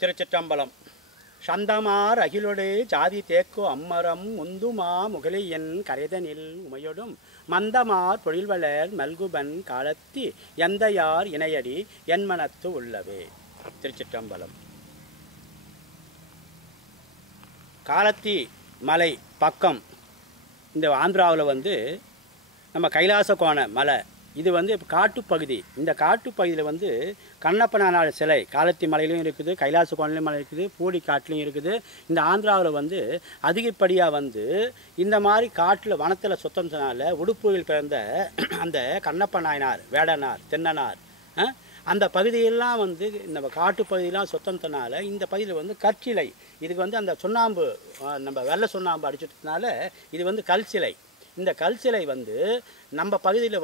திருச்சிற்றம்பலம். சந்தமார் அகிலொடு ஜாதி தேக்கு அம்மரம் முந்துமா முகலியன் கரைதனில் உமையொடும் மந்தமார் பொழில்வளர் மல்குபன் காலத்தி எந்தையார் இணையடி என்மனத்து உள்ளவே. திருச்சிற்றம்பலம். காலத்தி மலை பக்கம் இந்த ஆந்திராவில் நம்ம கைலாச கோண மலை இது காட்டுப்பகுதி. இந்த காட்டுப்பகுதியில் கண்ணப்பனார் சிலை காலத்தி மலையிலையும் இருக்குது, கைலாச கோணலையும் மலை இருக்குது, பூடி காட்டிலையும் இருக்குது. இந்த ஆந்திராவில் அதிகப்படியாக இந்த மாதிரி காட்டில் வனத்தில் சுத்தம்னால உடுப்புயில் பிறந்த அந்த கண்ணப்ப நாயனார், வேடனார், தென்னனார் அந்த பகுதியெல்லாம் இந்த காட்டுப்பகுதியெல்லாம் சுத்தத்தினால இந்த பகுதியில் கற்சிலை இதுக்கு அந்த சுண்ணாம்பு நம்ம வெள்ளை சுண்ணாம்பு அடிச்சிட்டதுனால இது கல் சிலை. இந்த கல் சிலை நம்ம பகுதியில்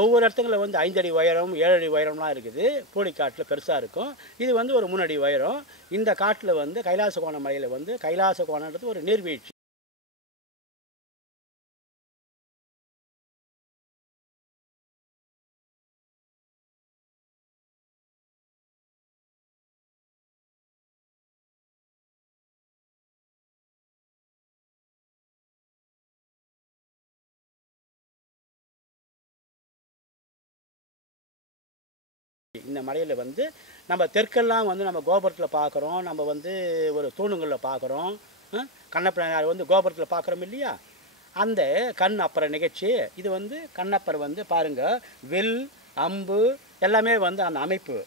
ஒவ்வொரு இடத்துங்களில் 5 அடி உயரம் 7 அடி உயரம்லாம் இருக்குது. பூடிக்காட்டில் பெருசாக இருக்கும். இது ஒரு 3 அடி உயரம். இந்த காட்டில் கைலாச கோண மலையில் கைலாச கோணன்றது ஒரு நீர்வீழ்ச்சி. இந்த மலையில் நம்ம தெற்கெல்லாம் நம்ம கோபுரத்தில் பார்க்குறோம், நம்ம ஒரு தூணுங்களில் பார்க்குறோம். கண்ணப்பனார் கோபுரத்தில் பார்க்குறோம் இல்லையா, அந்த கண் அப்புற நிகழ்ச்சி இது கண்ணப்பர் பாருங்கள் வில் அம்பு எல்லாமே அந்த அமைப்பு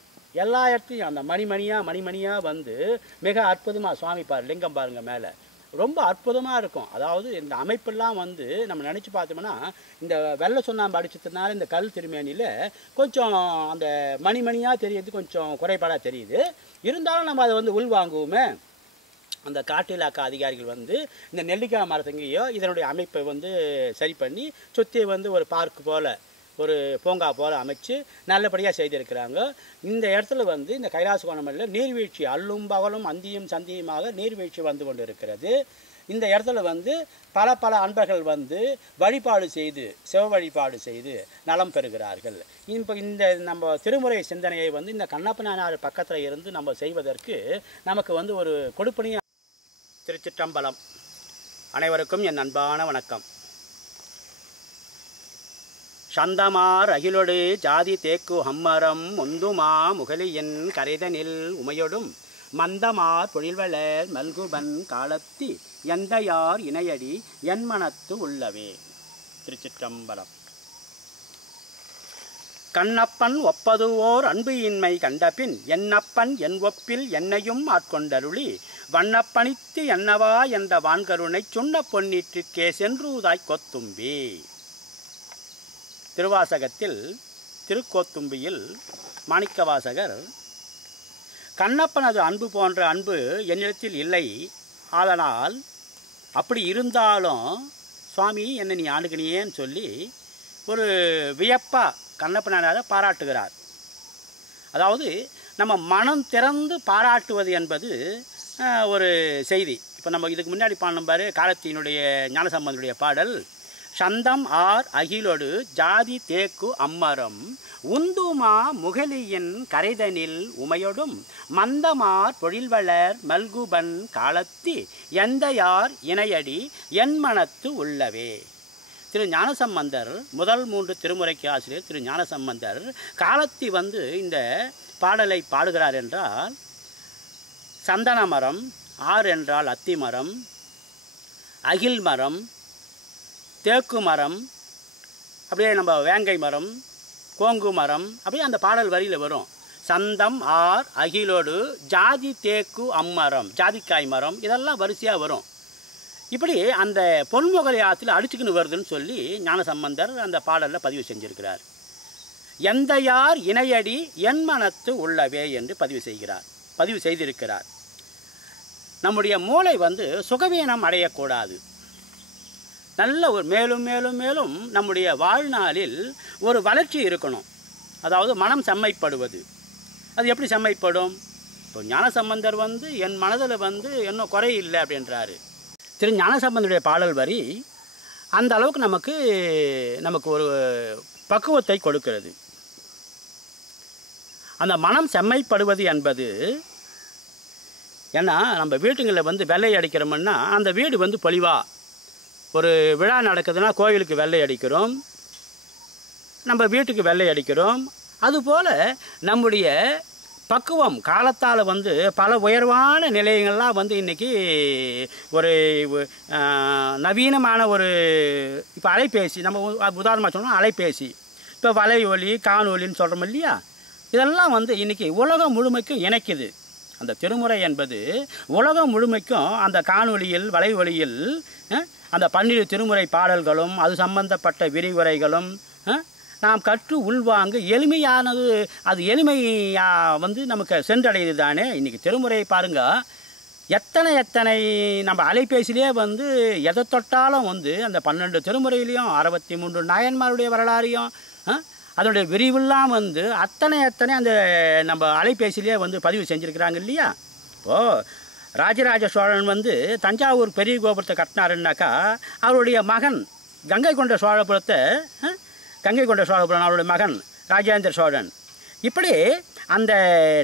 எல்லா இடத்தையும் அந்த மணிமணியாக மிக அற்புதமாக சுவாமி லிங்கம் பாருங்கள் மேலே ரொம்ப அற்புதமாக இருக்கும். அதாவது இந்த அமைப்பெல்லாம் நம்ம நினச்சி பார்த்தோம்னா இந்த வெள்ளை சுண்ணாம்பு அடிச்சதுனால இந்த கல் திருமேனியில் கொஞ்சம் அந்த மணிமணியாக தெரியுது, கொஞ்சம் குறைபாடாக தெரியுது. இருந்தாலும் நம்ம அதை உள்வாங்குவோமே. அந்த காட்டு இலாக்கா அதிகாரிகள் இந்த நெல்லிக்காய் மரத்தங்கியோ இதனுடைய அமைப்பை சரி பண்ணி சுற்றி ஒரு பார்க்கு போல் ஒரு பூங்கா போல் அமைச்சு நல்லபடியாக செய்திருக்கிறாங்க. இந்த இடத்துல இந்த கைலாச கோணமலையில் நீர்வீழ்ச்சி அல்லும் பகலும் அந்தியும் சந்தியுமாக நீர்வீழ்ச்சி கொண்டு இருக்கிறது. இந்த இடத்துல பல அன்பர்கள் வழிபாடு செய்து சிவ வழிபாடு செய்து நலம் பெறுகிறார்கள். இப்போ இந்த நம்ம திருமுறை சிந்தனையை இந்த கண்ணப்பனார் பக்கத்தில் இருந்து நம்ம செய்வதற்கு நமக்கு ஒரு கொடுப்பணியாக. திருச்சிற்றம்பலம். அனைவருக்கும் என் அன்பான வணக்கம். சந்தமார் அகிலொடு ஜாதி தேக்கு அம்மரம் முந்துமா முகலியன் கரைதனில் உமையொடும் மந்தமார் பொழில்வளர் மல்குபன் காலத்தி எந்தையார் இணையடி என்மனத்து உள்ளவே. திருச்சிற்றம்பலம். கண்ணப்பன் ஒப்பதுவோர் அன்பு இன்மை கண்டபின் என்னப்பன் என் ஒப்பில் என்னையும் ஆட்கொண்டருளி வண்ணப்பணித்து என்னவா என்ற வான்கருணை சொன்ன பொன்னிற்றுக்கே சென்றுதாய் கொத்தும்பி. திருவாசகத்தில் திருக்கோத்தும்பியில் மாணிக்கவாசகர் கண்ணப்பனது அன்பு போன்ற அன்பு என்னிடத்தில் இல்லை, அதனால் அப்படி இருந்தாலும் சுவாமி என்னை நீ ஆண்டுகினியேன்னு சொல்லி ஒரு வியப்பாக கண்ணப்பனாரை பாராட்டுகிறார். அதாவது நம்ம மனம் திறந்து பாராட்டுவது என்பது ஒரு செய்தி. இப்போ நம்ம இதுக்கு முன்னாடி பாடணும் பாரு காலத்தினுடைய ஞானசம்பந்தனுடைய பாடல் சந்தம் ஆர் அகிலொடு ஜாதி தேக்கு அம்மரம் உந்துமா முகலியின் கரைதனில் உமையொடும் மந்தமார் பொழில்வளர் மல்குபன் காலத்தி எந்தையார் இணையடி என்மனத்து உள்ளவே. திரு ஞானசம்பந்தர் முதல் 3 திருமுறைக்கு ஆசிரியர் திரு ஞானசம்பந்தர் காலத்தி இந்த பாடலை பாடுகிறார் என்றால் சந்தன மரம், ஆர் என்றால் அத்தி மரம், அகில் மரம், தேக்கு மரம், அப்படியே நம்ம வேங்கை மரம், கோங்கு மரம், அப்படியே அந்த பாடல் வரியில் வரும். சந்தம் ஆர் அகிலோடு ஜாதி தேக்கு அம்மரம், ஜாதிக்காய் மரம், இதெல்லாம் வரிசையாக வரும். இப்படி அந்த பொன்முகலை ஆற்றுல அடிச்சுக்கின்னு வருதுன்னு சொல்லி ஞானசம்பந்தர் அந்த பாடலில் பதிவு செஞ்சிருக்கிறார். எந்தையார் இணையடி என்மனத்து உள்ளவே என்று பதிவு செய்திருக்கிறார். நம்முடைய மூளை சுகவீனம் அடையக்கூடாது. நல்ல ஒரு மேலும் மேலும் மேலும் நம்முடைய வாழ்நாளில் ஒரு வளர்ச்சி இருக்கணும். அதாவது மனம் செம்மைப்படுவது. அது எப்படி செம்மைப்படும்? இப்போ ஞானசம்பந்தர் என் மனதில் இன்னும் குறை இல்லை அப்படின்றாரு. திரு ஞானசம்பந்தருடைய பாடல் வரி அந்த அளவுக்கு நமக்கு ஒரு பக்குவத்தை கொடுக்கிறது. அந்த மனம் செம்மைப்படுவது என்பது ஏன்னா நம்ம வீட்டுங்களில் வந்து வெள்ளை அடிக்கிறோம்னா அந்த வீடு வந்து பொலிவாக ஒரு விழா நடக்குதுன்னா கோயிலுக்கு வெள்ளை அடிக்கிறோம், நம்ம வீட்டுக்கு வெள்ளை அடிக்கிறோம். அதுபோல் நம்முடைய பக்குவம் காலத்தால் வந்து பல உயர்வான நிலையங்கள்லாம் வந்து இன்றைக்கி ஒரு நவீனமான ஒரு இப்போ அலைபேசி, நம்ம உதாரணமாக சொன்னோம் அலைபேசி, இப்போ வலை ஒலி காணொலின்னு சொல்கிறோம் இல்லையா, இதெல்லாம் வந்து இன்றைக்கி உலகம் முழுமைக்கும் இணைக்குது. அந்த திருமுறை என்பது உலகம் முழுமைக்கும் அந்த காணொலியில் வலை ஒலியில் அந்த 12 திருமுறை பாடல்களும் அது சம்பந்தப்பட்ட விரிவுரைகளும் நாம் கற்று உள்வாங்க எளிமையானது. அது எளிமையாக வந்து நமக்கு சென்றடையுது தானே. இன்றைக்கி திருமுறை பாருங்கள், எத்தனை நம்ம அலைபேசியிலே வந்து எதை தொட்டாலும் வந்து அந்த 12 திருமுறையிலையும் 63 நாயன்மாருடைய வரலாறையும் அதனுடைய விரிவெல்லாம் வந்து அத்தனை அந்த நம்ம அலைபேசியிலே வந்து பதிவு செஞ்சுருக்கிறாங்க இல்லையா. இப்போது ராஜராஜ சோழன் வந்து தஞ்சாவூர் பெரிய கோபுரத்தை கட்டினாருன்னாக்கா அவருடைய மகன் கங்கை கொண்ட சோழபுரம் அவருடைய மகன் ராஜேந்திர சோழன். இப்படி அந்த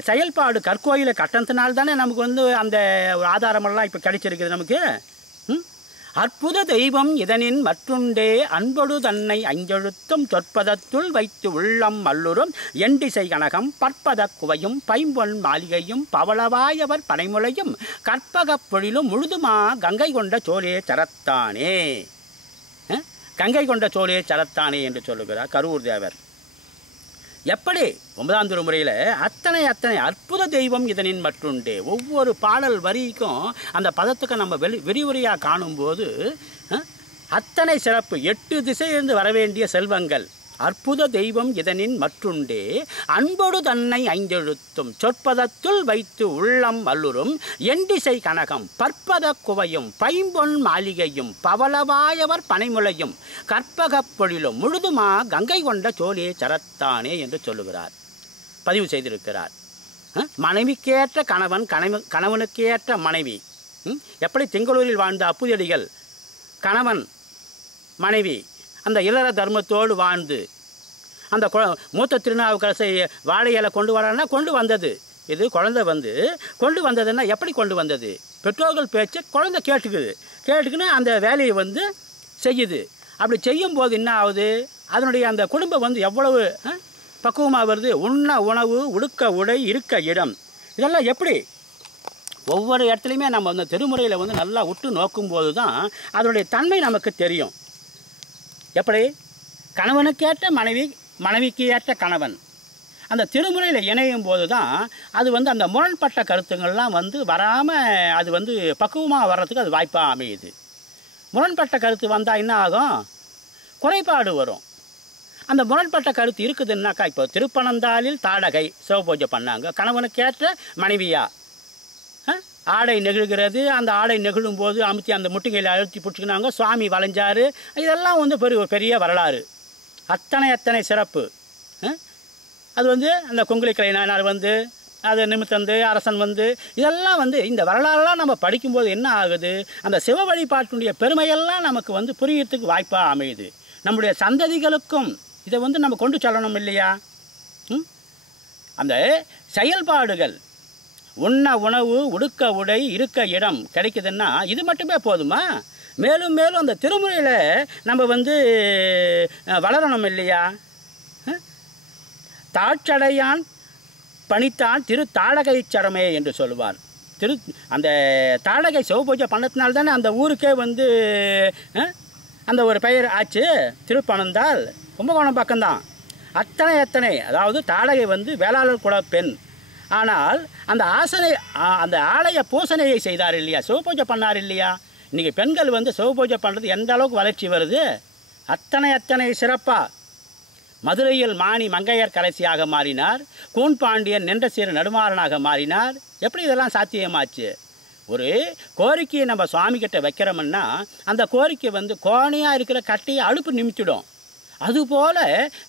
செயல்பாடு கற்கோயிலை கட்டணத்தினால்தானே தானே நமக்கு வந்து அந்த ஆதாரமெல்லாம் இப்போ கிடைச்சிருக்குது நமக்கு. அற்புத தெய்வம் இதனின் மற்றுண்டே அன்பொடு தன்னை அஞ்செழுத்தும் சொற்பதத்துள் வைத்து உள்ளம் மல்லுறும் எண்டிசை கனகம் பற்பத குவையும் பைம்பொன் மாளிகையும் பவளவாயவர் பனைமுளையும் கற்பகப் பொழிலும் முழுதுமா கங்கை கொண்ட சோழே சரத்தானே. கங்கை கொண்ட சோழே சரத்தானே என்று சொல்லுகிறார் கரூர் தேவர். எப்படி 9ஆம் திருமுறையில் அத்தனை அற்புத தெய்வம் இதனின் மற்றுண்டே, ஒவ்வொரு பாடல் வரிக்கும் அந்த பதத்துக்கு நம்ம விரிவுரையாக காணும்போது அத்தனை சிறப்பு. 8 திசையிலிருந்து வரவேண்டிய செல்வங்கள். அற்புத தெய்வம் இதனின் மற்றுண்டே அன்பொடு தன்னை ஐந்தெழுத்தும் சொற்பதத்துள் வைத்து உள்ளம் அல்லுறும் எண்டிசை கனகம் பற்பத குவையும் பைம்பொன் மாளிகையும் பவளவாயவர் பனைமுளையும் கற்பகப் பொழிலும் முழுதுமா கங்கை கொண்ட சோழே சரத்தானே என்று சொல்லுகிறார், பதிவு செய்திருக்கிறார். மனைவிக்கேற்ற கணவன், கணவனுக்கேற்ற மனைவி. எப்படி திங்களூரில் வாழ்ந்த அப்புதியடிகள் கணவன் மனைவி அந்த இல்லற தர்மத்தோடு வாழ்ந்து அந்த மூத்த திருநாவுக்கரசை வாழை இலை கொண்டு வரான்னா கொண்டு வந்தது. இது குழந்தை வந்து கொண்டு வந்ததுன்னா எப்படி கொண்டு வந்தது? பெற்றோர்கள் பேச்சு குழந்தை கேட்டுக்குன்னு அந்த வேலையை வந்து செய்யுது. அப்படி செய்யும்போது என்ன ஆகுது? அதனுடைய அந்த குடும்பம் வந்து எவ்வளவு பக்குவமாக வருது. உண்ண உணவு, உடுக்க உடை, இருக்க இடம், இதெல்லாம் எப்படி ஒவ்வொரு இடத்துலையுமே நம்ம அந்த திருமுறையில் வந்து நல்லா உற்று நோக்கும்போது தான் அதனுடைய தன்மை நமக்கு தெரியும். எப்படி கணவனுக்கேற்ற மனைவி, மனைவிக்கு ஏற்ற கணவன் அந்த திருமுறையில் இணையும் போது தான் அது வந்து அந்த முரண்பட்ட கருத்துங்கள்லாம் வந்து வராமல் அது வந்து பக்குவமாக வர்றதுக்கு அது வாய்ப்பாக அமையுது. முரண்பட்ட கருத்து வந்தால் என்ன ஆகும்? குறைபாடு வரும். அந்த முரண்பட்ட கருத்து இருக்குதுன்னாக்கா, இப்போ திருப்பனந்தாளில் தாடகை சிவபூஜை பண்ணாங்க, கணவனுக்கேற்ற மனைவியா ஆடை நெகிழ்கிறது. அந்த ஆடை நெகிழும் போது அமுத்தி அந்த முட்டுகையில் அழுத்தி பிடிச்சிக்கினாங்க, சுவாமி வளைஞ்சார். இதெல்லாம் வந்து பெரிய வரலாறு. அத்தனை சிறப்பு. அது வந்து அந்த கொங்குலிக்கலை நாயனார் வந்து அதை நிமித்தந்து அரசன் வந்து இதெல்லாம் வந்து இந்த வரலாறுலாம் நம்ம படிக்கும்போது என்ன ஆகுது? அந்த சிவ வழிபாட்டினுடைய பெருமையெல்லாம் நமக்கு வந்து புரியறதுக்கு வாய்ப்பாக அமையுது. நம்முடைய சந்ததிகளுக்கும் இதை வந்து நம்ம கொண்டு செல்லணும் இல்லையா? அந்த செயல்பாடுகள் உண்ண உணவு, உடுக்க உடை, இருக்க இடம் கிடைக்குதுன்னா இது மட்டுமே போதுமா? மேலும் அந்த திருமுறையில் நம்ம வந்து வளரணும் இல்லையா? தாட்சடையான் பணித்தான் திரு தாடகை சரமே என்று சொல்லுவார். அந்த தாடகை சிவபூஜை பண்ணதுனால தானே அந்த ஊருக்கே வந்து அந்த ஒரு பெயர் ஆச்சு. திருப்பனந்தாள் கும்பகோணம் பக்கம்தான். அத்தனை அதாவது தாடகை வந்து வேளாளர் குல பெண். ஆனால் அந்த ஆலய பூசணையை செய்தார் இல்லையா, சிவபூஜை பண்ணார் இல்லையா? இன்றைக்கி பெண்கள் வந்து சிவபூஜை பண்ணுறது எந்த அளவுக்கு வளர்ச்சி வருது? அத்தனை சிறப்பாக மதுரையில் மாணி மங்கையர் கலைசியாக மாறினார். கூன்பாண்டியன் நின்ற சீர நடுமாறனாக மாறினார். எப்படி இதெல்லாம் சாத்தியமாச்சு? ஒரு கோரிக்கையை நம்ம சுவாமிகிட்ட வைக்கிறோம்னா அந்த கோரிக்கை வந்து கோணையாக இருக்கிற கட்டையை அழுப்பு நிமித்திடும். அதுபோல்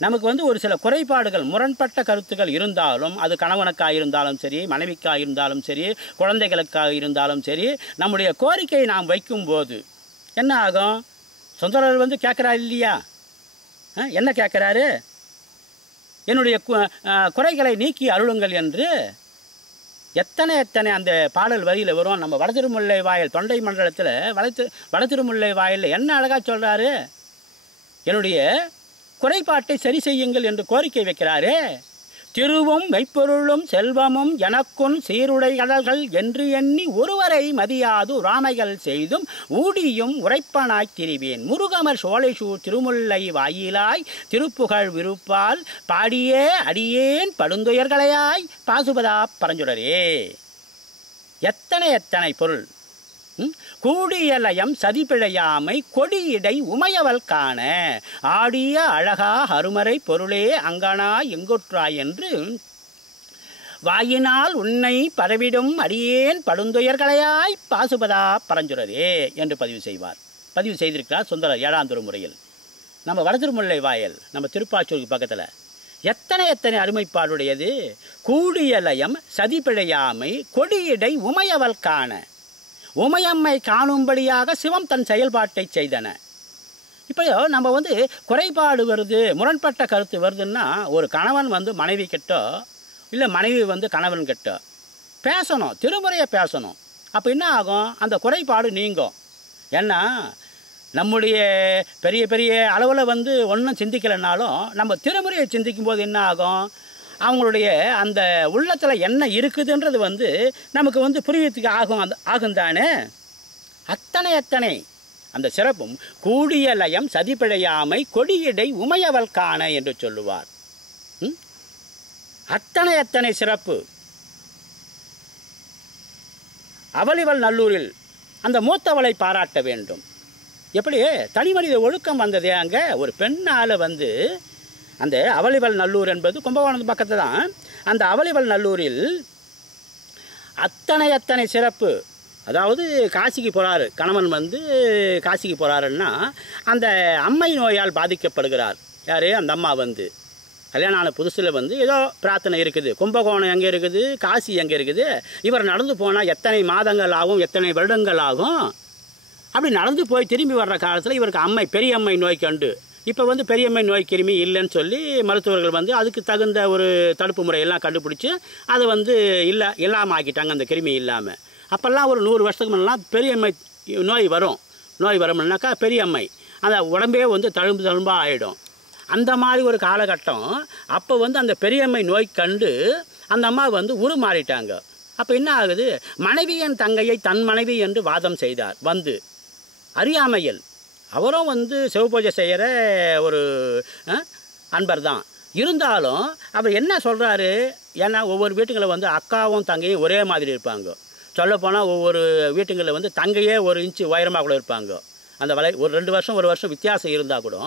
நமக்கு வந்து ஒரு சில குறைபாடுகள், முரண்பட்ட கருத்துக்கள் இருந்தாலும், அது கணவனுக்காக இருந்தாலும் சரி, மனைவிக்காக இருந்தாலும் சரி, குழந்தைகளுக்காக இருந்தாலும் சரி, நம்முடைய கோரிக்கையை நாம் வைக்கும்போது என்ன ஆகும்? சுந்தரர் வந்து கேட்குறாரு இல்லையா? என்ன கேட்குறாரு? என்னுடைய குறைகளை நீக்கி அருளுங்கள் என்று. எத்தனை எத்தனை அந்த பாடல் வரியில் வரும். நம்ம வடதிருமுல்லை வாயில் தொண்டை மண்டலத்தில் வடதிருமுல்லை வாயில் என்ன அழகாக சொல்கிறாரு, என்னுடைய குறைபாட்டை சரி செய்யுங்கள் என்று கோரிக்கை வைக்கிறாரு. திருவும் மெய்ப்பொருளும் செல்வமும் எனக்குன் சீருடை கடல்கள் என்று எண்ணி ஒருவரை மதியாது ராமைகள் செய்தும் ஊடியும் உரைப்பனாய் திரிவேன் முருகமர் சோலைசூர் திருமுல்லை வாயிலாய் திருப்புகழ் விருப்பால் பாடியே அடியேன் படுந்துயர்களையாய் பாசுபதா பரஞ்சுடரே. எத்தனை எத்தனை பொருள். கூடியலயம் சதிப்பிழையாமை கொடியிடை உமையவள் காண ஆடிய அழகா அருமறை பொருளே அங்கனா எங்குற்றாய் என்று வாயினால் உன்னை பரவிடும் அடியேன் படுந்துயர்களையாய் பாசுபதா பரஞ்சுரரே என்று பதிவு செய்திருக்கிறார் சுந்தரர் 7ஆம் திருமுறையில். நம்ம வடதிருமுல்லை வாயல் நம்ம திருப்பாச்சூருக்கு பக்கத்தில் எத்தனை எத்தனை அருமைப்பாடுடையது. கூடியலயம் சதிப்பிழையாமை கொடியிடை உமையவள் காண, உமையம்மை காணும்படியாக சிவம் தன் செயல்பாட்டை செய்தன. இப்போ நம்ம குறைபாடு வருது, முரண்பட்ட கருத்து வருதுன்னா ஒரு கணவன் மனைவி கிட்ட இல்லை மனைவி கணவன் கிட்ட பேசணும், திருமுறையை பேசணும். அப்போ என்ன ஆகும், அந்த குறைபாடு நீங்கும். ஏன்னா நம்முடைய பெரிய பெரிய அளவில் ஒன்றும் சிந்திக்கலைன்னாலும் நம்ம திருமுறையை சிந்திக்கும் போது என்ன ஆகும், அவங்களுடைய அந்த உள்ளத்தில் என்ன இருக்குதுன்றது நமக்கு புரியத்துக்கு ஆகும் தானே. அத்தனை அத்தனை அந்த சிறப்பும் கூடிய லயம் சதிப்பிழையாமை கொடியிடை உமையவள் காண என்று சொல்லுவார். அத்தனை அத்தனை சிறப்பு. அவளிவள் நல்லூரில் அந்த மூத்தவளை பாராட்ட வேண்டும். எப்படி தனி மனித ஒழுக்கம் வந்ததே. அங்கே ஒரு பெண்ணால் அந்த அவளிவள் நல்லூர் என்பது கும்பகோணம் பக்கத்து தான். அந்த அவளிவள் நல்லூரில் அத்தனை அத்தனை சிறப்பு. அதாவது காசிக்கு போகிறாரு கணவன் காசிக்கு போகிறாருன்னா அந்த அம்மை நோயால் பாதிக்கப்படுகிறார். யார், அந்த அம்மா கல்யாணம் ஆன புதுசில் ஏதோ பிரார்த்தனை இருக்குது. கும்பகோணம் எங்கே இருக்குது, காசி எங்கே இருக்குது. இவர் நடந்து போனால் எத்தனை மாதங்கள் ஆகும், எத்தனை வருடங்கள் ஆகும். அப்படி நடந்து போய் திரும்பி வர்ற காலத்தில் இவருக்கு பெரியம்மை நோய் கண்டு, இப்போ பெரியம்மை நோய் கிருமி இல்லைன்னு சொல்லி மருத்துவர்கள் அதுக்கு தகுந்த ஒரு தடுப்பு முறையெல்லாம் கண்டுபிடிச்சி அதை இல்லாமல் ஆக்கிட்டாங்க, அந்த கிருமி இல்லாமல். அப்போல்லாம் ஒரு 100 வருஷத்துக்கு முன்னெல்லாம் பெரியம்மை நோய் வரும்னாக்கா பெரியம்மை அந்த உடம்பே தழும்பாக ஆகிடும். அந்த மாதிரி ஒரு காலகட்டம். அப்போ அந்த பெரியம்மை நோய் கண்டு அந்த அம்மா உருமாறிட்டாங்க. அப்போ என்ன ஆகுது, மனைவியின் தங்கையை தன் மனைவி என்று வாதம் செய்தார். அறியாமையில் அவரும் சிவபூஜை செய்கிற ஒரு அன்பர் தான். இருந்தாலும் அவர் என்ன சொல்கிறாரு, ஏன்னா ஒவ்வொரு வீட்டுங்களில் அக்காவும் தங்கையும் ஒரே மாதிரி இருப்பாங்க. சொல்லப்போனால் ஒவ்வொரு வீட்டுங்களில் தங்கையே 1 இன்ச்சு உயரமாக கூட இருப்பாங்க. அந்த ஒரு 2 வருஷம் 1 வருஷம் வித்தியாசம் இருந்தால் கூட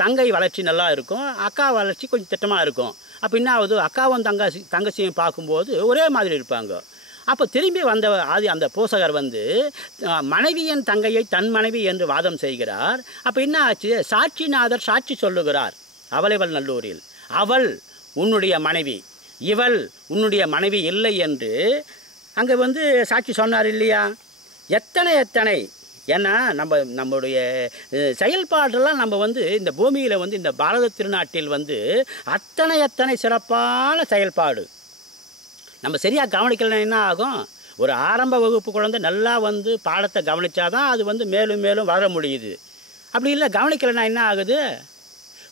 தங்கை வளர்ச்சி நல்லா இருக்கும், அக்கா வளர்ச்சி கொஞ்சம் திட்டமாக இருக்கும். அப்போ என்ன ஆகுது, அக்காவும் தங்கச்சியும் பார்க்கும்போது ஒரே மாதிரி இருப்பாங்க. அப்போ திரும்பி வந்த அந்த பூசகர் மனைவியின் தங்கையை தன் மனைவி என்று வாதம் செய்கிறார். அப்போ என்ன ஆச்சு, சாட்சிநாதர் சாட்சி சொல்லுகிறார் அவளிவள் நல்லூரில். அவள் உன்னுடைய மனைவி, இவள் உன்னுடைய மனைவி இல்லை என்று அங்கே சாட்சி சொன்னார் இல்லையா. எத்தனை எத்தனை. ஏன்னா நம்முடைய செயல்பாடெல்லாம் நம்ம இந்த பூமியில் இந்த பாரத திருநாட்டில் அத்தனை அத்தனை சிறப்பான செயல்பாடு. நம்ம சரியாக கவனிக்கலாம் என்ன ஆகும், ஒரு ஆரம்ப வகுப்பு குழந்தை நல்லா பாடத்தை கவனித்தாதான் அது மேலும் மேலும் வளர முடியுது. அப்படி இல்லை கவனிக்கலைன்னா என்ன ஆகுது,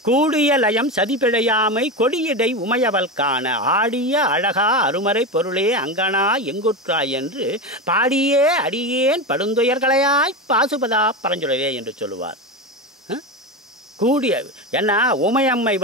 கூடிய லயம் சதிப்பிழையாமை கொடியிடை உமையவள் காண ஆடிய அழகா அருமறை பொருளே அங்கனா எங்குற்றாய் என்று பாடியே அடியேன் படுந்துயர்களையாய் பாசுபதா பரஞ்சுடரே என்று சொல்லுவார். கூடிய ஏன்னா உமையம்மை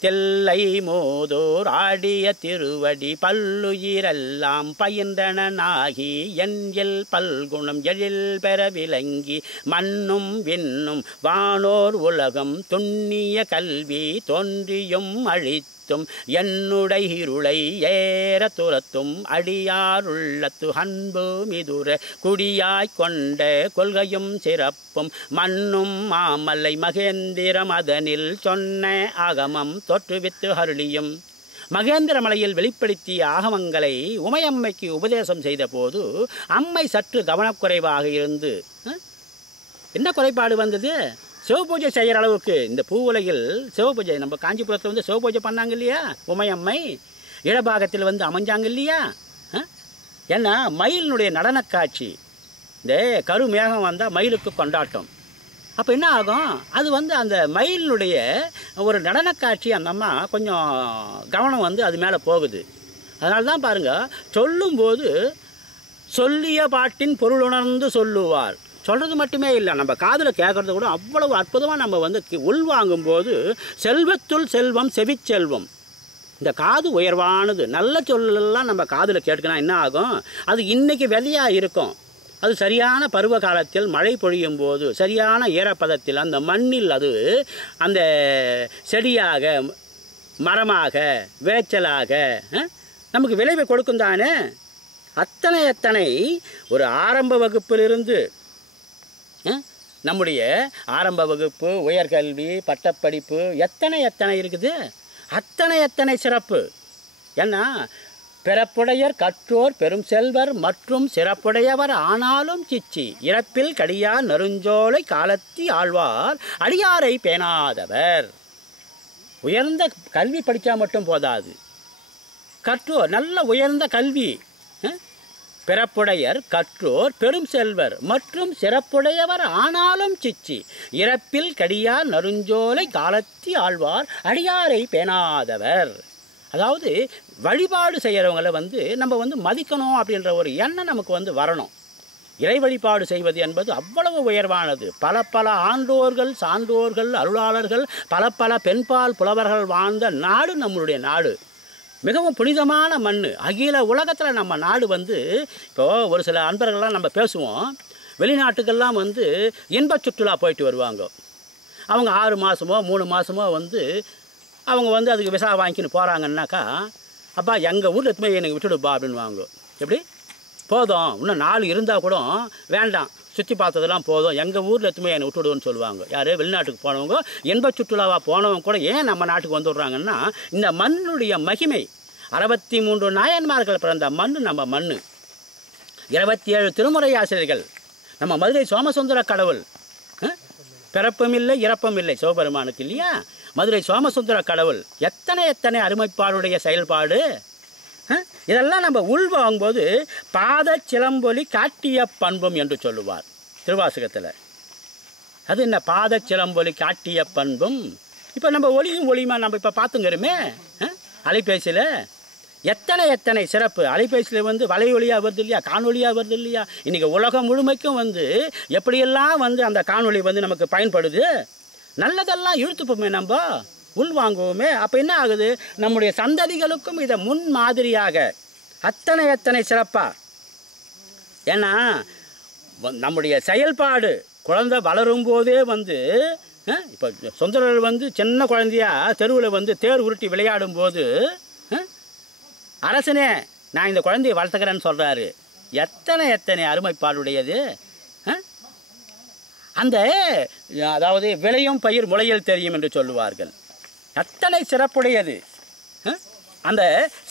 தெல்லை மோதோர் ஆடிய திருவடி பல்லுயிரெல்லாம் பயின்றனாகி எண்ணில் பல்குணம் எழில் பெற விளங்கி மண்ணும் விண்ணும் வானோர் உலகம் துண்ணிய கல்வி தோன்றியும் அழித்தும் என்னுடைய இருளை ஏற துரத்தும் அடியாருள்ளத்து அன்பு மிதுர குடியாய் கொண்ட கொள்கையும் சிறப்பும் மண்ணும் மாமலை மகேந்திரம் அதனில் சொன்ன ஆகமம் தோற்றுவித்து அருளியும். மகேந்திர மலையில் வெளிப்படுத்திய ஆகமங்களை உமையம்மைக்கு உபதேசம் செய்த போது அம்மை சற்று கவனக்குறைவாக இருந்து என்ன குறைபாடு வந்தது, சிவபூஜை செய்கிற அளவுக்கு இந்த பூ உலகில் சிவபூஜை நம்ம காஞ்சிபுரத்தில் சிவபூஜை பண்ணாங்க இல்லையா, உமையம்மை இடபாகத்தில் அமைஞ்சாங்க இல்லையா, ஏன்னா மயிலினுடைய நடன காட்சி, இந்த கருமேகம் வந்தால் மயிலுக்கு கொண்டாட்டம். அப்போ என்ன ஆகும், அது வந்து அந்த மயிலினுடைய ஒரு நடன காட்சி அந்த அம்மா கொஞ்சம் கவனம் வந்து அது மேலே போகுது. அதனால தான் பாருங்கள், சொல்லும்போது சொல்லிய பாட்டின் பொருள் உணர்ந்து சொல்லுவார். சொல்கிறது மட்டுமே இல்லை, நம்ம காதில் கேட்குறது கூட அவ்வளவு அற்புதமாக நம்ம வந்து உள்வாங்கும்போது செல்வத்துள் செல்வம் செவிச்செல்வம். இந்த காது உயர்வானது, நல்ல சொல்லலாம் நம்ம காதில் கேட்கணும். என்ன ஆகும், அது இன்றைக்கி விதையாக இருக்கும், அது சரியான பருவ காலத்தில் மழை பொழியும் போது சரியான ஈரப்பதத்தில் அந்த மண்ணில் அது அந்த செடியாக மரமாக விளைச்சலாக நமக்கு விளைவை கொடுக்கும் தானே. அத்தனை ஒரு ஆரம்ப வகுப்பிலிருந்து நம்முடைய ஆரம்ப வகுப்பு, உயர்கல்வி, பட்டப்படிப்பு எத்தனை இருக்குது, அத்தனை சிறப்பு. ஏன்னா பிறப்புடையர் கற்றோர் பெரும் செல்வர் மற்றும் சிறப்புடையவர் ஆனாலும் சிச்சி இறப்பில் கடியார் நெருஞ்சோலை காலத்தி ஆழ்வார் அடியாரை பேணாதவர். உயர்ந்த கல்வி படித்தா மட்டும் போதாது, கற்றோர் நல்ல உயர்ந்த கல்வி, பிறப்புடையர் கற்றோர் பெரும் செல்வர் மற்றும் சிறப்புடையவர் ஆனாலும் சிச்சி இறப்பில் கடியார் நெருஞ்சோலை காலத்தி ஆழ்வார் அடியாரை பேணாதவர். அதாவது வழிபாடு செய்கிறவங்களை வந்து நம்ம வந்து மதிக்கணும் அப்படின்ற ஒரு எண்ணம் நமக்கு வந்து வரணும். இறை வழிபாடு செய்வது என்பது அவ்வளவு உயர்வானது. பல ஆண்டோர்கள், சான்றோர்கள், அருளாளர்கள், பல பெண்பால் புலவர்கள் வாழ்ந்த நாடு நம்மளுடைய நாடு. மிகவும் புனிதமான மண். அகில உலகத்தில் நம்ம நாடு வந்து இப்போது ஒரு சில அன்பர்கள்லாம் நம்ம பேசுவோம், வெளிநாட்டுக்கெல்லாம் வந்து இன்ப சுற்றுலா போயிட்டு வருவாங்க. அவங்க 6 மாதமோ 3 மாதமோ வந்து அவங்க வந்து அதுக்கு விசா வாங்கிக்கின்னு போகிறாங்கன்னாக்கா, அப்பா எங்கள் ஊரில் எத்துமே எனக்கு விட்டுடுப்பா அப்படின்வாங்க. எப்படி போதும், இன்னும் 4 இருந்தால் கூட வேண்டாம், சுற்றி பார்த்ததெல்லாம் போதும், எங்கள் ஊரில் எத்துமே என்னை விட்டுடுவோன்னு சொல்லுவாங்க. யார் வெளிநாட்டுக்கு போனவங்க, இன்ப சுற்றுலாவாக போனவங்க கூட ஏன் நம்ம நாட்டுக்கு வந்துடுறாங்கன்னா, இந்த மண்ணுடைய மகிமை. 63 நாயன்மார்கள் பிறந்த மண் நம்ம மண். 27 திருமுறை ஆசிரியர்கள். நம்ம மதுரை சோமசுந்தர கடவுள், பிறப்பும் இல்லை இறப்பும் இல்லை சிவபெருமானுக்கு இல்லையா. மதுரை சோமசுந்தர கடவுள் எத்தனை அருமைப்பாடுடைய செயல்பாடு. இதெல்லாம் நம்ம உள்வாங்கும்போது பாத சிலம்பொலி காட்டிய பண்பும் என்று சொல்லுவார் திருவாசகத்தில். அது என்ன பாத சிலம்பொலி காட்டிய பண்பும்? இப்போ நம்ம ஒளியுமா நம்ம இப்போ பார்த்துங்கிறோமே அலைபேசியில், எத்தனை சிறப்பு. அலைபேசியில் வந்து வலையொலியாக வருது இல்லையா, காணொலியாக வருது இல்லையா. இன்றைக்கி உலகம் முழுமைக்கும் வந்து எப்படியெல்லாம் வந்து அந்த காணொலி வந்து நமக்கு பயன்படுது. நல்லதெல்லாம் இழுத்துப்போமே, நம்ம உள்வாங்குவோமே. அப்போ என்ன ஆகுது, நம்முடைய சந்ததிகளுக்கும் இதை முன் மாதிரியாக அத்தனை சிறப்பாக. ஏன்னா நம்முடைய செயல்பாடு குழந்தை வளரும் போதே வந்து இப்போ சுந்தரர் வந்து சின்ன குழந்தையா தெருவில் வந்து தேர் உருட்டி விளையாடும் போது அரசனே நான் இந்த குழந்தையை வளர்த்துக்கிறேன்னு சொல்கிறாரு. எத்தனை அருமைப்பாடுடையது. அந்த அதாவது விளையும் பயிர் முளையில் தெரியும் என்று சொல்லுவார்கள். அத்தனை சிறப்புடையது. அந்த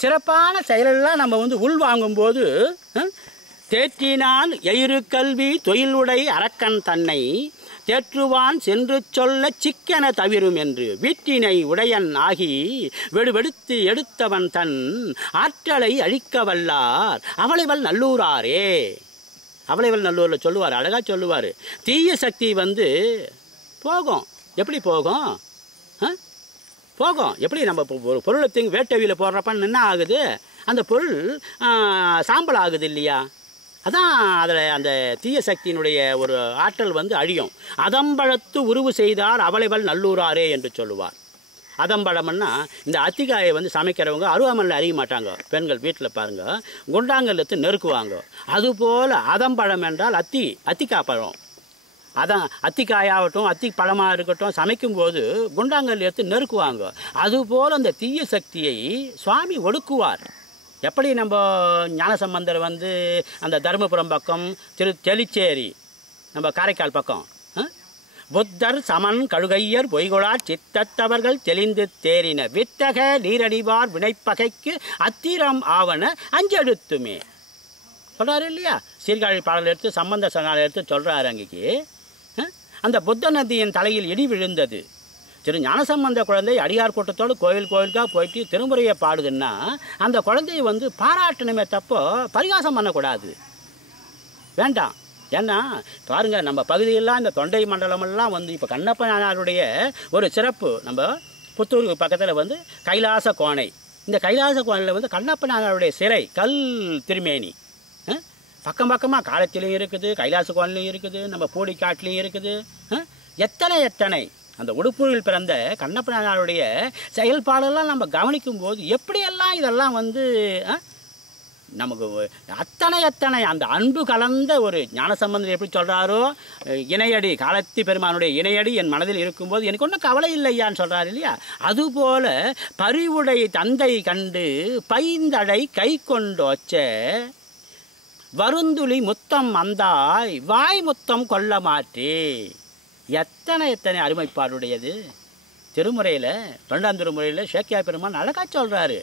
சிறப்பான செயலெல்லாம் நம்ம வந்து உள்வாங்கும்போது தேற்றினான் எயிறு கல்வி தொழிலுடை அரக்கன் தன்னை தேற்றுவான் சென்று சொல்ல சிக்கென தவிரும் என்று வீட்டினை உடையன் ஆகி வெடுவெடுத்து எடுத்தவன் தன் ஆற்றலை அழிக்க வல்லார் அவளைவள் நல்லூராரே. அவளைவள் நல்லூரில் சொல்லுவார், அழகாக சொல்லுவார். தீய சக்தி வந்து போகும். எப்படி போகும்? எப்படி நம்ம ஒரு பொருளை வேட்டவியில் போடுறப்பன்னு என்ன ஆகுது, அந்த பொருள் சாம்பல் ஆகுது இல்லையா. அதான் அதில் அந்த தீய சக்தியினுடைய ஒரு ஆற்றல் வந்து அழியும். அதம்பழத்து உருவு செய்தார் அவளைவள் நல்லூராரே என்று சொல்லுவார். அதம்பழம்னா இந்த அத்திக்காயை வந்து சமைக்கிறவங்க அருவாமனில் அறிய மாட்டாங்க. பெண்கள் வீட்டில் பாருங்கள், குண்டாங்கல் எடுத்து நெருக்குவாங்க. அதுபோல் அதம்பழம் என்றால் அத்திக்காய் பழம். அதான் அத்திக்காயாகட்டும் அத்தி பழமாக இருக்கட்டும், சமைக்கும்போது குண்டாங்கல் எடுத்து நெருக்குவாங்க. அதுபோல் அந்த தீய சக்தியை சுவாமி ஒடுக்குவார். எப்படி நம்ம ஞானசம்பந்தர் வந்து அந்த தருமபுரம் பக்கம் தெளிச்சேரி நம்ம காரைக்கால் பக்கம் புத்தர் சமன் கழுகையர் பொய்கொளார் சித்தத்தவர்கள் தெளிந்து தேறின வித்தக நீரடிவார் வினைப்பகைக்கு அத்திரம் ஆவன அஞ்செழுத்துமே சொல்கிறாரு இல்லையா. சீர்காழி பாடல் எடுத்து சம்பந்த சங்கால் எடுத்து சொல்கிறாரு. அன்றைக்கி அந்த புத்த நதியின் தலையில் இடி விழுந்தது, ஞானசம்பந்த குழந்தை அடியார் கூட்டத்தோடு கோயிலுக்காக போயிட்டு திருமுறையை பாடுதுன்னா அந்த குழந்தையை வந்து பாராட்டணுமே தப்போ பரிகாசம் பண்ணக்கூடாது, வேண்டாம். ஏன்னா பாருங்கள், நம்ம பகுதியெல்லாம் இந்த தொண்டை மண்டலமெல்லாம் வந்து இப்போ கண்ணப்பனாருடைய ஒரு சிறப்பு. நம்ம புத்தூருக்கு பக்கத்தில் வந்து கைலாச கோணை, இந்த கைலாச கோணையில் வந்து கண்ணப்பனாருடைய சிலை கல் திருமேனி பக்கம் பக்கமாக காலத்திலையும் இருக்குது, கைலாச கோணையிலையும் இருக்குது, நம்ம பூடிக்காட்டிலையும் இருக்குது. எத்தனை அந்த உடுப்பூரில் பிறந்த கண்ணப்பனாருடைய செயல்பாடெல்லாம் நம்ம கவனிக்கும் போது எப்படியெல்லாம் இதெல்லாம் வந்து நமக்கு அத்தனை அந்த அன்பு கலந்த ஒரு ஞானசம்பந்தர் எப்படி சொல்கிறாரோ, இணையடி காலத்தி பெருமானுடைய இணையடி என் மனதில் இருக்கும்போது எனக்கு ஒன்றும் கவலை இல்லையான்னு சொல்கிறார் இல்லையா. அதுபோல் பரிவுடை தந்தை கண்டு பைந்தடை கை கொண்டோச்ச வருந்துளி முத்தம் அந்தாய் வாய் முத்தம் கொள்ள மாட்டே. எத்தனை அருமைப்பாடுடையது. திருமுறையில் 12ஆம் திருமுறையில் சேக்கிழார் பெருமான் அழகாக சொல்கிறாரு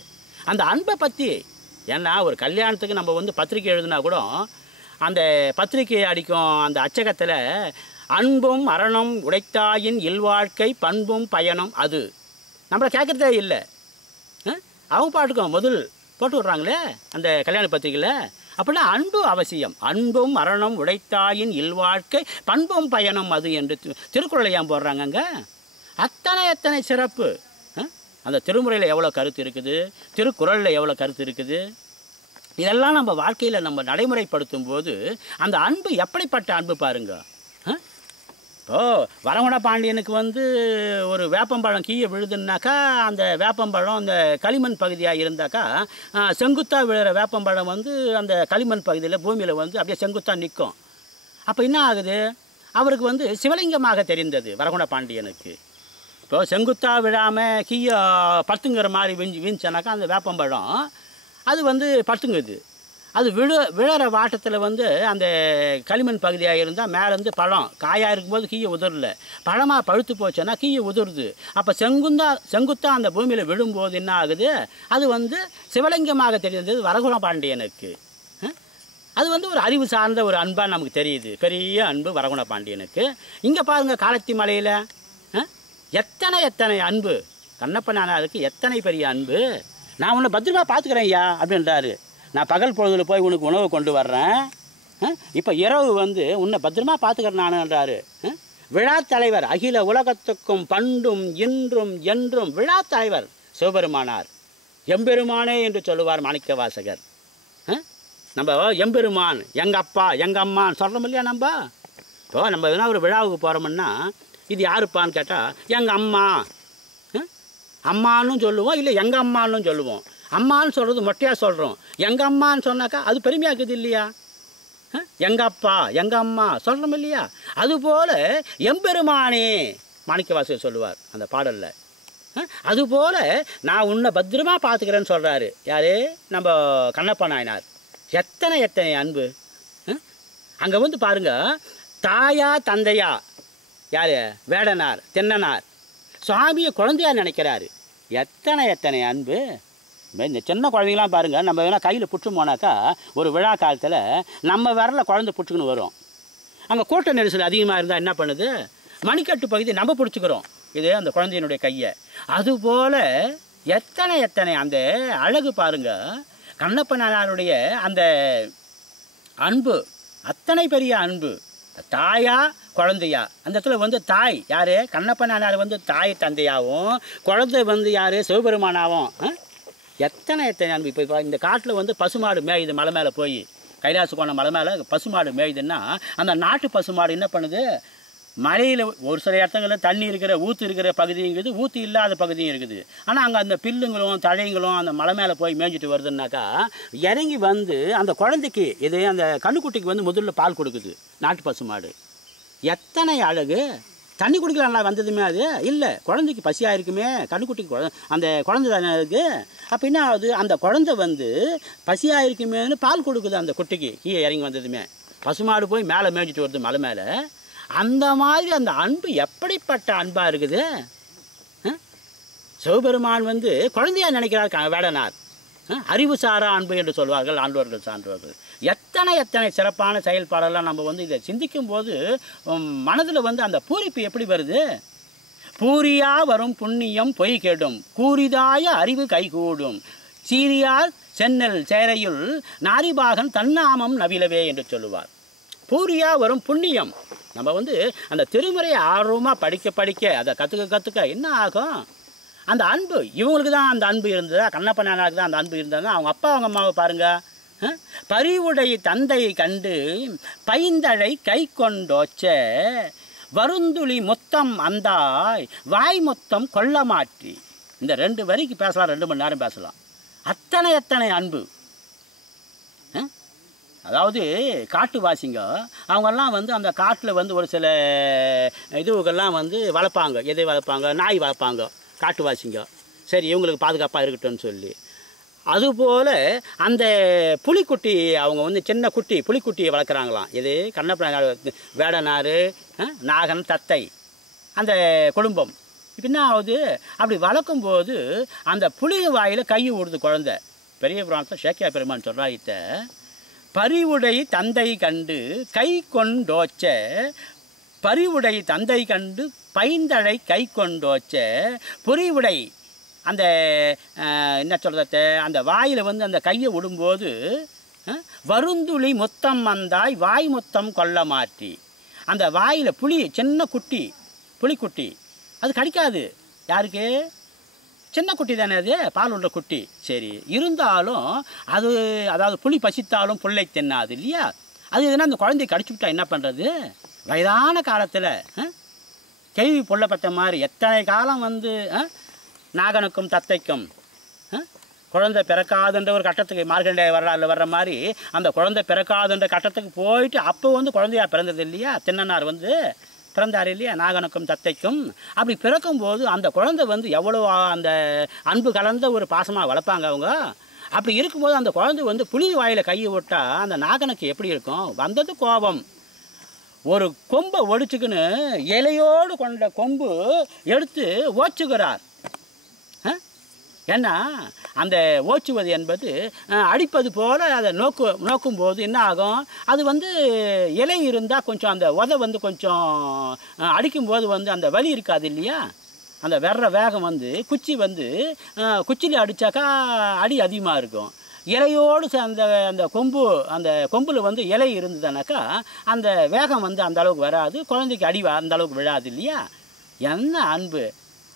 அந்த அன்பை பற்றி. ஏன்னா ஒரு கல்யாணத்துக்கு நம்ம வந்து பத்திரிக்கை எழுதுனா கூட அந்த பத்திரிக்கை அடிக்கும் அந்த அச்சகத்தில் அன்பும் அறனும் உடைத்தாயின் இல்வாழ்க்கை பண்பும் பயனும் அது நம்மளை கேட்குறதே இல்லை. அவங்க பாட்டுக்கும் முதல் போட்டு விட்றாங்களே அந்த கல்யாண பத்திரிக்கையில். அப்படின்னா அன்பு அவசியம். அன்பும் அறனும் உடைத்தாயின் இல்வாழ்க்கை பண்பும் பயனும் அது என்று திருக்குறளை ஏன் போடுறாங்கங்க. அத்தனை சிறப்பு. அந்த திருமுறையில் எவ்வளோ கருத்து இருக்குது, திருக்குறளில் எவ்வளோ கருத்து இருக்குது. இதெல்லாம் நம்ம வாழ்க்கையில் நம்ம நடைமுறைப்படுத்தும் போது அந்த அன்பு எப்படிப்பட்ட அன்பு பாருங்க. வரகுண பாண்டியனுக்கு வந்து ஒரு வேப்பம்பழம் கீழே விழுதுன்னாக்கா அந்த வேப்பம்பழம் அந்த களிமண் பகுதியாக இருந்தாக்கா செங்குத்தாக விழுற வேப்பம்பழம் வந்து அந்த களிமண் பகுதியில் பூமியில் வந்து அப்படியே செங்குத்தாக நிற்கும். அப்போ என்ன ஆகுது, அவருக்கு வந்து சிவலிங்கமாக தெரிந்தது வரகுண பாண்டியனுக்கு. இப்போ செங்குத்தாக விழாமல் கீழே பத்துங்கிற மாதிரி வீஞ்சானாக்கா அந்த வேப்பம்பழம் அது வந்து பத்துங்குது. அது விழற வாட்டத்தில் வந்து அந்த களிமண் பகுதியாக இருந்தால் மேலேருந்து பழம் காயாக இருக்கும்போது கீழே உதிரல, பழமாக பழுத்து போச்சுன்னா கீழே உதிருது. அப்போ செங்குத்தாக அந்த பூமியில் விழும்போது என்ன ஆகுது, அது வந்து சிவலிங்கமாக தெரிந்தது வரகுண பாண்டியனுக்கு. அது வந்து ஒரு அறிவு சார்ந்த ஒரு அன்பாக நமக்கு தெரியுது, பெரிய அன்பு வரகுண பாண்டியனுக்கு. இங்கே பாருங்கள் காலத்தி மலையில் எத்தனை அன்பு கண்ணப்பனாருக்கு, எத்தனை பெரிய அன்பு. நான் உன்னை பத்திரமா பார்த்துக்கிறேன் ஐயா அப்படின்றாரு. நான் பகல் பொழுதில் போய் உனக்கு உணவு கொண்டு வர்றேன், இப்போ இரவு வந்து உன்னை பத்திரமா பார்த்துக்கிறேன் நானுன்றாரு. விழா தலைவர், அகில உலகத்துக்கும் பண்டும் இன்றும் என்றும் விழா தலைவர் சிவபெருமானார். எம்பெருமானே என்று சொல்லுவார் மாணிக்க வாசகர். நம்ம எம்பெருமான் எங்கள் அப்பா எங்கள் அம்மான்னு சொல்கிறோம் இல்லையா. இப்போ நம்ம எதனா ஒரு விழாவுக்கு போகிறோம்னா இது யாருப்பான்னு கேட்டால் எங்கள் அம்மா அம்மானும் சொல்லுவோம், இல்லை எங்கள் அம்மானும் சொல்லுவோம். அம்மான்னு சொல்கிறது மொட்டையாக சொல்கிறோம், எங்கள் அம்மான்னு சொன்னாக்கா அது பெருமையாக்குது இல்லையா. எங்கள் அப்பா எங்கள் அம்மா சொல்கிறோம் இல்லையா. அதுபோல் எம்பெருமானே மாணிக்கவாசகர் சொல்லுவார் அந்த பாடலில். அதுபோல் நான் உன்னை பத்திரமா பார்த்துக்கிறேன்னு சொல்கிறாரு யார், நம்ம கண்ணப்ப நாயனார். எத்தனை அன்பு. அங்கே வந்து பாருங்கள், தாயா தந்தையா யார், வேடனார் தென்னனார் சுவாமியை குழந்தையாக நினைக்கிறாரு. எத்தனை அன்பு. இந்த சின்ன குழந்தைங்களாம் பாருங்கள், நம்ம வேணால் கையில் பிடிச்சி போனாக்கா ஒரு விழா காலத்தில் நம்ம விரல குழந்தை பிடிச்சிக்கின்னு வரும். அங்கே கூட்ட நெரிசல் அதிகமாக இருந்தால் என்ன பண்ணுது, மணிக்கட்டு பகுதி நம்ம பிடிச்சிக்கிறோம் இது அந்த குழந்தையினுடைய கையை. அதுபோல் எத்தனை அந்த அழகு பாருங்கள். கண்ணப்பனாருடைய அந்த அன்பு அத்தனை பெரிய அன்பு. தாயா குழந்தையா, அந்த இடத்துல வந்து தாய் யார், கண்ணப்பனார் வந்து தாய் தந்தையாகவும் குழந்தை வந்து யார் சிவபெருமானாகவும். எத்தனை அன்பு. இப்போ இந்த காட்டில் வந்து பசுமாடு மேயுது, மலை மேலே போய் கைலாச கோண மலை மேலே பசுமாடு மேயுதுன்னா அந்த நாட்டு பசுமாடு என்ன பண்ணுது, மலையில் ஒரு சில இடத்துங்களில் தண்ணி இருக்கிற ஊற்று இருக்கிற பகுதியும் இருக்குது, ஊற்று இல்லாத பகுதியும் இருக்குது. ஆனால் அங்கே அந்த பில்லுங்களும் தழைங்களும் அந்த மலை மேலே போய் மேய்ஞ்சிட்டு வருதுன்னாக்கா இறங்கி வந்து அந்த குழந்தைக்கு இது அந்த கண்ணுக்குட்டிக்கு வந்து முதல்ல பால் கொடுக்குது நாட்டு பசுமாடு. எத்தனை அழகு. தண்ணி குடிக்கலாம் வந்ததுமே அது இல்லை, குழந்தைக்கு பசியாக இருக்குமே, கண்ணுக்குட்டிக்கு அந்த குழந்தை தானே இருக்குது. அப்போ என்ன ஆகுது, அந்த குழந்தை வந்து பசியாக இருக்குமேன்னு பால் கொடுக்குது அந்த குட்டிக்கு. கீழே இறங்கி வந்ததுமே பசுமாடு போய் மேலே மேய்ஞ்சிட்டு வருது மலை மேலே. அந்த மாதிரி அந்த அன்பு எப்படிப்பட்ட அன்பாக இருக்குது. சிவபெருமான் வந்து குழந்தையாக நினைக்கிறார் வேடனார். அறிவு சாரா அன்பு என்று சொல்வார்கள் ஆண்டோர்கள் சான்றோர்கள். எத்தனை சிறப்பான செயல்பாடெல்லாம் நம்ம வந்து இதை சிந்திக்கும் போது மனதில் வந்து அந்த பூரிப்பு எப்படி வருது. பூரியா வரும் புண்ணியம் பொய் கெடும், கூறிதாய அறிவு கைகூடும், சீரியார் சென்னல் சேரையுள் நாரிபாகன் தன்னாமம் நவிலவே என்று சொல்லுவார். பூரியா வரும் புண்ணியம், நம்ம வந்து அந்த திருமுறையை ஆர்வமாக படிக்க அதை கற்றுக்க என்ன ஆகும்? அந்த அன்பு இவங்களுக்கு தான் அந்த அன்பு இருந்ததா, கண்ணப்ப நாயனாருக்கு தான் அந்த அன்பு இருந்ததுன்னா அவங்க அப்பா அவங்க அம்மாவை பாருங்கள். பரிவுடை தந்தையை கண்டு பைந்தழை கை கொண்டோச்ச, வருந்துளி மொத்தம் அந்தாய் வாய் மொத்தம் கொள்ள மாற்றி. இந்த 2 வரிக்கு பேசலாம், 2 மணி நேரம் பேசலாம். அத்தனை அன்பு. அதாவது காட்டுவாசிங்க அவங்கெல்லாம் வந்து அந்த காட்டில் வந்து ஒரு சில இதுவுகள்லாம் வந்து வளர்ப்பாங்க. எதை வளர்ப்பாங்க? நாய் வளர்ப்பாங்க காட்டுவாசிங்க. சரி, இவங்களுக்கு பாதுகாப்பாக இருக்கட்டும்னு சொல்லி. அதுபோல் அந்த புலிக்குட்டி அவங்க வந்து சின்ன குட்டி புலிக்குட்டியை வளர்க்குறாங்களாம். இது கண்ணப்ப வேடனார், நாகன், தத்தை அந்த குடும்பம். இப்போ என்ன ஆகுது? அப்படி வளர்க்கும்போது அந்த புலி வாயில் கை விடுது குழந்தை. பெரிய புராணத்தில் சேக்கியா பெருமான் சொல்கிறாயிட்ட, பரிவுடை தந்தை கண்டு கை கொண்டோச்ச, பரிவுடை தந்தை கண்டு பைந்தழை கை கொண்டோச்ச, பொறிவுடை அந்த என்ன சொல்கிறது, அந்த வாயில் வந்து அந்த கையை விடும்போது வருந்துளி மொத்தம் வந்தாய் வாய் மொத்தம் கொள்ள மாற்றி. அந்த வாயில் புலி சின்ன குட்டி புலிக்குட்டி அது கடிக்காது. யாருக்கு? சின்ன குட்டி தானே, அது பால் உள்ள குட்டி. சரி, இருந்தாலும் அது அதாவது புலி பசித்தாலும் புல்லை தின்னாது இல்லையா? அது எதுனா அந்த குழந்தைய கடிச்சு விட்டா என்ன பண்ணுறது? வயதான காலத்தில் கேள்வி புள்ள பற்ற மாதிரி எத்தனை காலம் வந்து நாகனுக்கும் தத்தைக்கும் குழந்தை பிறக்காதுன்ற ஒரு கட்டத்துக்கு மார்கண்டே வர்ற மாதிரி அந்த குழந்தை பிறக்காதுன்ற கட்டத்துக்கு போயிட்டு அப்போ வந்து குழந்தையா பிறந்தது இல்லையா? தின்னனார் வந்து பிறந்தார் இல்லையா? நாகனுக்கும் தத்தைக்கும். அப்படி பிறக்கும்போது அந்த குழந்தை வந்து எவ்வளோ அந்த அன்பு கலந்த ஒரு பாசமாக வளர்ப்பாங்க அவங்க. அப்படி இருக்கும்போது அந்த குழந்தை வந்து புலி வாயில் கையை விட்டால் அந்த நாகனுக்கு எப்படி இருக்கும்? வந்தது கோபம். ஒரு கொம்பை ஒடிச்சுக்குன்னு இலையோடு கொண்ட கொம்பு எடுத்து ஓச்சுகிறார். ஏன்னா அந்த ஓச்சுவது என்பது அடிப்பது போல் அதை நோக்கும்போது என்ன ஆகும்? அது வந்து இலை இருந்தால் கொஞ்சம் அந்த உதை வந்து கொஞ்சம் அடிக்கும்போது வந்து அந்த வலி இருக்காது இல்லையா? அந்த வர்ற வேகம் வந்து குச்சியில் அடித்தாக்கா அடி அதிகமாக இருக்கும். இலையோடு அந்த கொம்பில் வந்து இலை இருந்ததுனாக்கா அந்த வேகம் வந்து அந்த அளவுக்கு வராது, குழந்தைக்கு அடி அந்த அளவுக்கு விழாது இல்லையா? என்ன அன்பு!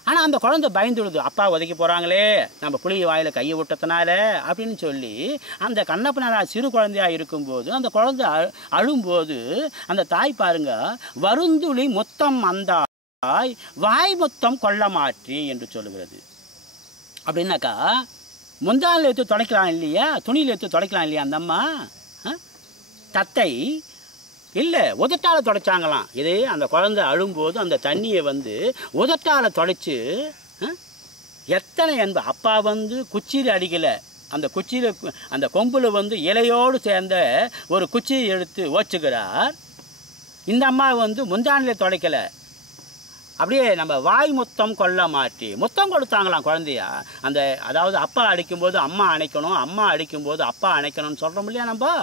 ஆனால் அந்த குழந்தை பயந்துடுது, அப்பா உதைக்க போகிறாங்களே நம்ம புளி வாயில் கையை விட்டதுனால அப்படின்னு சொல்லி. அந்த கண்ணப்ப நாயனார் சிறு குழந்தையாக இருக்கும்போது அந்த குழந்தை அழும்போது அந்த தாய் பாருங்க, வருந்துளி மொத்தம் அந்தாய் வாய் மொத்தம் கொள்ள மாற்றி என்று சொல்லுகிறது. அப்படின்னாக்கா முந்தானில் எடுத்து துடைக்கலாம் இல்லையா? துணியில் எடுத்து துடைக்கலாம் இல்லையா அந்த அம்மா? தத்தை இல்லை, உதட்டால் துடைச்சாங்களாம். இது அந்த குழந்தை அழும்போது அந்த தண்ணியை வந்து உதட்டால் துடைச்சி எத்தனை அன்பு! அப்பா வந்து குச்சியில் அடிக்கலை, அந்த குச்சியில் அந்த கொம்பில் வந்து இலையோடு சேர்ந்த ஒரு குச்சியை எடுத்து ஓச்சுக்கிறார். இந்த அம்மா வந்து முந்தானில் துடைக்கலை, அப்படியே நம்ம வாய் மொத்தம் கொள்ள மாற்றி மொத்தம் கொடுத்தாங்களாம் குழந்தையா. அந்த அதாவது அப்பா அடிக்கும்போது அம்மா அணைக்கணும், அம்மா அடிக்கும்போது அப்பா அணைக்கணும்னு சொல்கிறோம் இல்லையா நம்ம?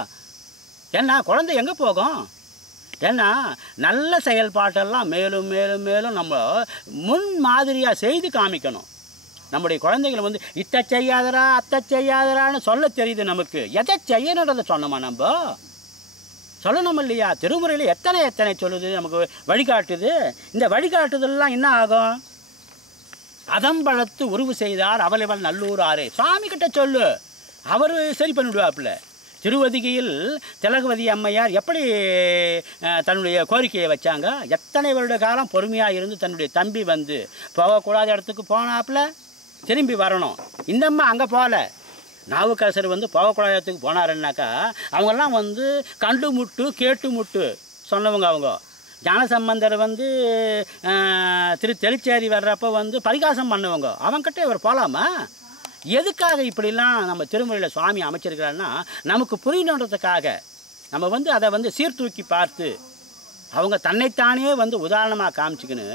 ஏன்னா குழந்தை எங்கே போகும்? ஏன்னா நல்ல செயல்பாட்டெல்லாம் மேலும் மேலும் மேலும் நம்ம முன் மாதிரியாக செய்து காமிக்கணும். நம்முடைய குழந்தைகளை வந்து இத்தை செய்யாதரா அத்தை செய்யாதரான்னு சொல்ல தெரியுது நமக்கு. எதை செய்யணுன்றதை சொன்னோமா நம்ம? சொல்லணும் இல்லையா? திருமுறையில் எத்தனை சொல்லுது, நமக்கு வழிகாட்டுது. இந்த வழிகாட்டுதல்லாம் என்ன ஆகும்? அதம்பழத்து உருவு செய்தார் அவளைவள் நல்லூர் ஆரே. சுவாமி கிட்ட சொல்லு, அவர் சரி பண்ணிவிடுவாப்புல. திருவதிகையில் திலகவதி அம்மையார் எப்படி தன்னுடைய கோரிக்கையை வச்சாங்க? எத்தனை வருட காலம் பொறுமையாக இருந்து தன்னுடைய தம்பி வந்து போகக்கூடாத இடத்துக்கு போனாப்புல திரும்பி வரணும். இந்த அம்மா அங்கே போகல, நாவுக்கரசர் வந்து போகக்கூடாத இடத்துக்கு போனாருன்னாக்கா அவங்கெல்லாம் வந்து கண்டு முட்டு கேட்டு முட்டு சொன்னவங்க. அவங்க ஞானசம்பந்தர் வந்து தெளிச்சேரி வர்றப்போ வந்து பரிகாசம் பண்ணவங்க. அவங்ககிட்ட இவர் போகலாமா? எதுக்காக இப்படிலாம் நம்ம திருமுறையில் சுவாமி அமைச்சிருக்கிறாருன்னா நமக்கு புரியணுன்றதுக்காக. நம்ம வந்து அதை வந்து சீர்தூக்கி பார்த்து அவங்க தன்னைத்தானே வந்து உதாரணமாக காமிச்சிக்கின்னு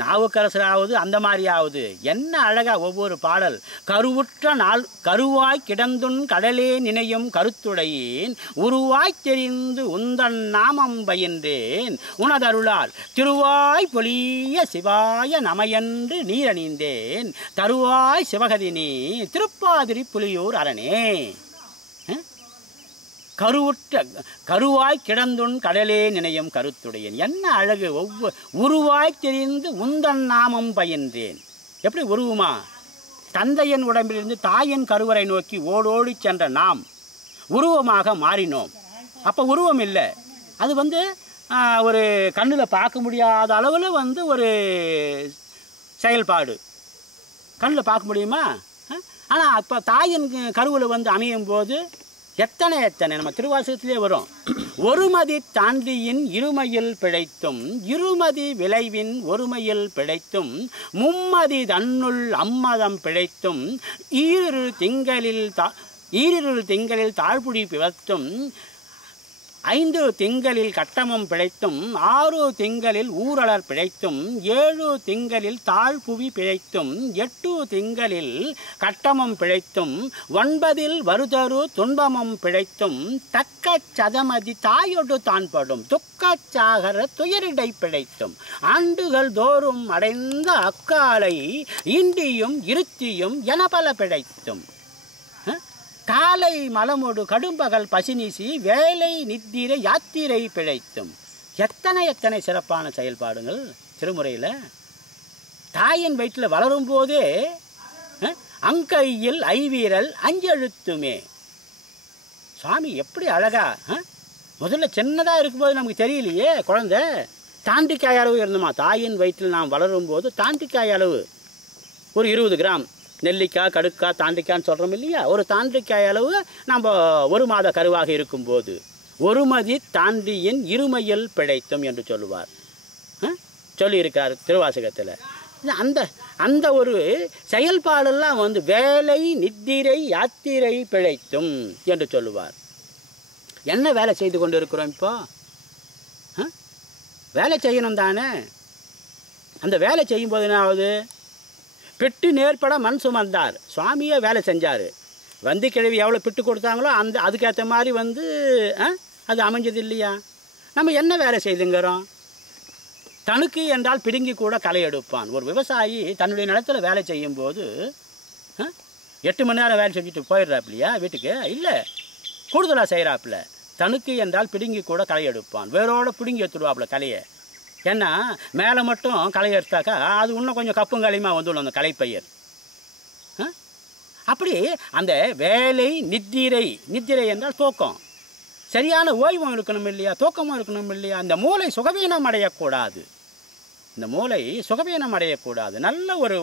நாவுக்கரசராவது அந்த மாதிரியாவது என்ன அழகா ஒவ்வொரு பாடல். கருவுற்ற நாள் கருவாய் கிடந்துன் கடலே நினையும் கருத்துடையேன் உருவாய் தெரிந்து உந்தன் நாமம் பயின்றேன் உனதருளால் திருவாய் பொலிய சிவாய நமையன்று நீரணிந்தேன் தருவாய் சிவகதினி திருப்பாதிரி புலியூர் அரணே. கருவாய் கிடந்துன் கடலே நினையும் கருத்துடையேன். என்ன அழகு. உருவாய் தெரிந்து உந்தன் நாமம் பயின்றேன். எப்படி உருவுமா? தந்தையின் உடம்பிலிருந்து தாயின் கருவறை நோக்கி ஓடோடி சென்ற நாம் உருவமாக மாறினோம். அப்போ உருவம் இல்லை, அது ஒரு கண்ணில் பார்க்க முடியாத அளவில் ஒரு செயல்பாடு. கண்ணில் பார்க்க முடியுமா? ஆனால் அப்போ தாயின் கருவில் அமையும் போது எத்தனை நம்ம திருவாசகத்திலே வரும். ஒருமதி தாண்டியின் இருமையில் பிழைத்தும் இருமதி விளைவின் ஒருமையில் பிழைத்தும் மும்மதி தன்னுள் அம்மதம் பிழைத்தும் ஈரிரு திங்களில் தாழ்புடி பிவத்தும் 5 திங்களில் கட்டமம் பிழைத்தும் 6 திங்களில் ஊரலர் பிழைத்தும் 7 திங்களில் தாழ்புவி பிழைத்தும் 8 திங்களில் கட்டமம் பிழைத்தும் 9 வருதரு துன்பமம் பிழைத்தும் தக்க சதமதி தாயொடு தான்படும் துக்கச் சாகர துயரிடை பிழைத்தும் ஆண்டுகள் தோறும் அடைந்த அக்காலை இண்டியும் இருத்தியும் என பல பிழைத்தும் காலை மலமோடு கடும்பகல் பசினிசி வேலை நித்திரை யாத்திரை பிழைத்தும். எத்தனை சிறப்பான செயல்பாடுகள் திருமுறையில். தாயின் வயிற்றில் வளரும் போதே அங்கையில் ஐவீரல் அஞ்செழுத்துமே. சுவாமி எப்படி அழகா. முதல்ல சின்னதாக இருக்கும்போது நமக்கு தெரியலையே. குழந்தை தாண்டிக்காய் அளவு இருந்தோமா? தாயின் வயிற்றில் நாம் வளரும் போது தாண்டிக்காய் அளவு ஒரு 20 கிராம். நெல்லிக்காய் கடுக்காய் தாண்டிக்கான்னு சொல்கிறோம் இல்லையா? ஒரு தாண்டிக்காய் அளவு நம்ம 1 மாத கருவாக இருக்கும்போது ஒருமதி தாண்டியின் இருமையில் பிழைத்தும் என்று சொல்லுவார். சொல்லியிருக்கார் திருவாசகத்தில். அந்த ஒரு செயல்பாடெல்லாம் வேலை நித்திரை யாத்திரை பிழைத்தும் என்று சொல்லுவார். என்ன வேலை செய்து கொண்டு இருக்கிறோம் இப்போ? வேலை செய்யணும் தானே. அந்த வேலை செய்யும்போது என்ன ஆகுது? பெட்டு நேர்பட மண் சுமந்தார். சுவாமியே வேலை செஞ்சார். கிழவி எவ்வளோ பிட்டு கொடுத்தாங்களோ அதுக்கேற்ற மாதிரி அது அமைஞ்சது இல்லையா? நம்ம என்ன வேலை செய்துங்கிறோம்? தனுக்கு என்றால் பிடுங்கி கூட களை எடுப்பான். ஒரு விவசாயி தன்னுடைய நிலத்தில் வேலை செய்யும்போது 8 மணி நேரம் வேலை செஞ்சுட்டு போயிடுறாப்பிலையா வீட்டுக்கு? இல்லை, கூடுதலாக செய்கிறாப்புல. தனுக்கு என்றால் பிடுங்கி கூட களை எடுப்பான். வேரோடு பிடுங்கி எடுத்துடுவாப்புல கலையை. ஏன்னா மேலே மட்டும் களை எடுத்தாக்கா அது இன்னும் கொஞ்சம் கப்பும் களியுமா வந்துடும் அந்த களைப்பயிர். அப்படி அந்த வேலை நித்திரை என்றால் தூக்கம். சரியான ஓய்வும் இருக்கணும் இல்லையா? தூக்கமும் இருக்கணும் இல்லையா? அந்த மூளை சுகவீனம் அடையக்கூடாது. நல்ல ஒரு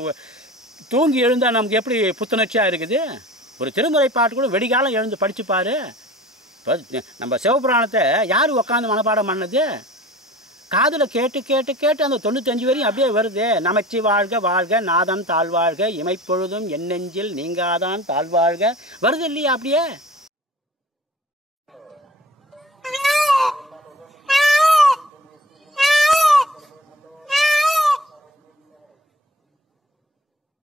தூங்கி எழுந்தால் நமக்கு எப்படி புத்துணர்ச்சியாக இருக்குது. ஒரு திருமுறை பாட்டு கூட வெடிகாலம் எழுந்து படிச்சுப்பார். இப்போ நம்ம சிவபுராணத்தை யார் உட்காந்து மனப்பாடம் பண்ணது? காதில் கேட்டு கேட்டு கேட்டு அந்த 95 வரையும் அப்படியே வருது. நமச்சி வாழ்க வாழ்க நாதம் தாழ்வாழ்க இமைப்பொழுதும் என் நெஞ்சில் நீங்காதான் தாழ்வாழ்க வருது இல்லையா? அப்படியே